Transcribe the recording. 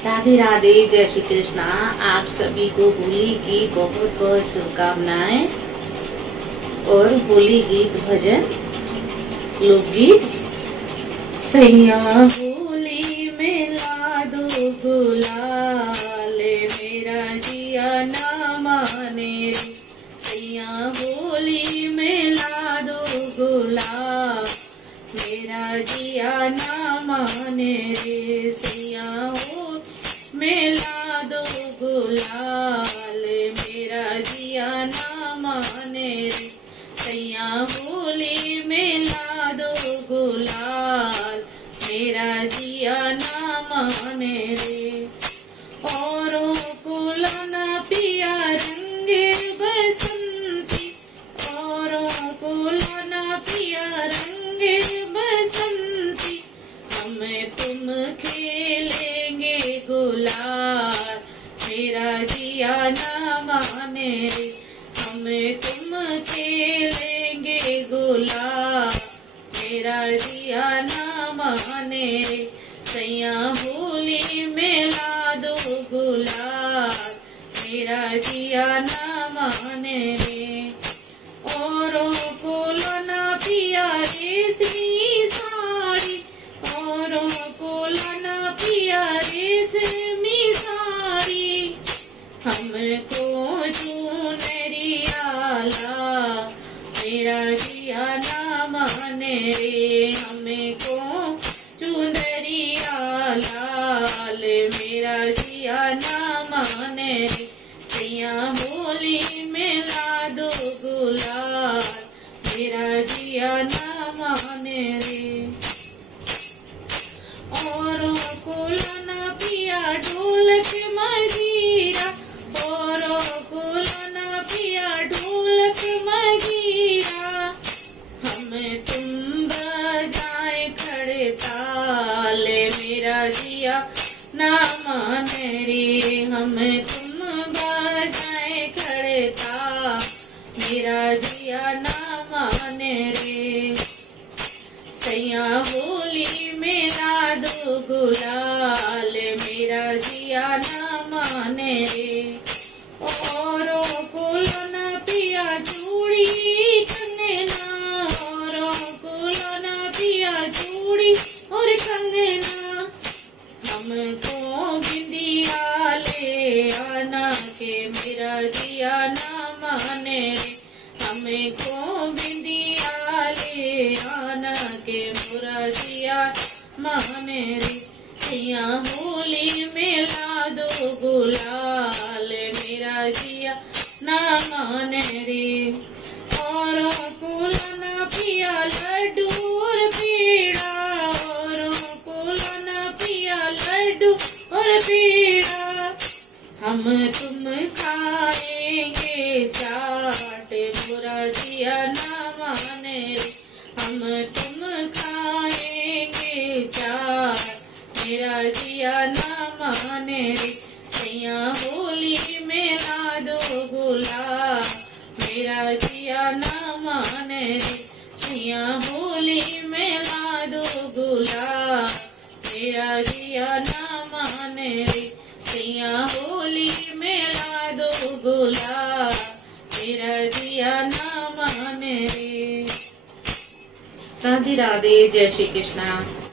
राधे राधे, जय श्री कृष्णा। आप सभी को होली की बहुत बहुत शुभकामनाएं। और होली गीत, भजन, लोकगीत। सैया होली में ला दो गुलाल, मेरा जिया ना माने रे। सैया होली में ला दो गुलाल, मेरा जिया ना माने रे। सैया हो मिला दो गुलाल, मेरा जिया ना माने रे। सैया होली मिला दो गुलाल, मेरा जिया ना माने रे। औरों को लाना पिया रंग बसंती, औरों को लाना पिया रंग बसंती। हमें तुम खेलेंगे गुलाल, मेरा जिया ना माने रे। हमें तुम खेलेंगे गुलाल, मेरा जिया ना माने रे। सैया होली में ला दो गुलाल, मेरा जिया ना माने रे। औरों को लाना पिया रेशमी साड़ी, औरों को लाना पिया रेशमी साड़ी। हमको चुनरिया ला, मेरा जिया ना माने रे। हमको चुनरिया लाल, मेरा जिया ना माने रे। सैया होली में ला दो गुलाल, मेरा जिया ना माने रे। औरों को लाना पिया ढोलक मजीरा, औरों को लाना पिया ढोलक मजीरा। हमें तुम बजाए खड़े ताल, मेरा जिया ना माने रे। हमें तुम बजाए खड़े ताल, मेरा जिया ना माने रे। सैया होली में ला दो गुलाल, मेरा जिया ना माने रे। औरों को लाना पिया चूड़ी कंगना, औरों को लाना पिया चूड़ी और कंगना। हमको बिंदिया ले आना के, मेरा जिया ना माने रे। हमको बिंदिया ले आना के, मेरा जिया माने रे। सैया होली में ला दो गुलाल, मेरा जिया ना माने रे। औरों को लाना पिया लड्डू और पेड़ा, औरों को लाना पिया लड्डू और पेड़ा। हम तुम खाएंगे चाट, मेरा जिया ना माने रे। हम तुम खाएंगे चाट, मेरा जिया ना माने रे। सैया होली में ला दो गुलाल, मेरा जिया ना माने रे। सैया होली में ला दो गुलाल, मेरा जिया ना माने रे। सैया होली में ला दो गुलाल, मेरा जिया ना माने रे। राधे राधे, जय श्री कृष्णा।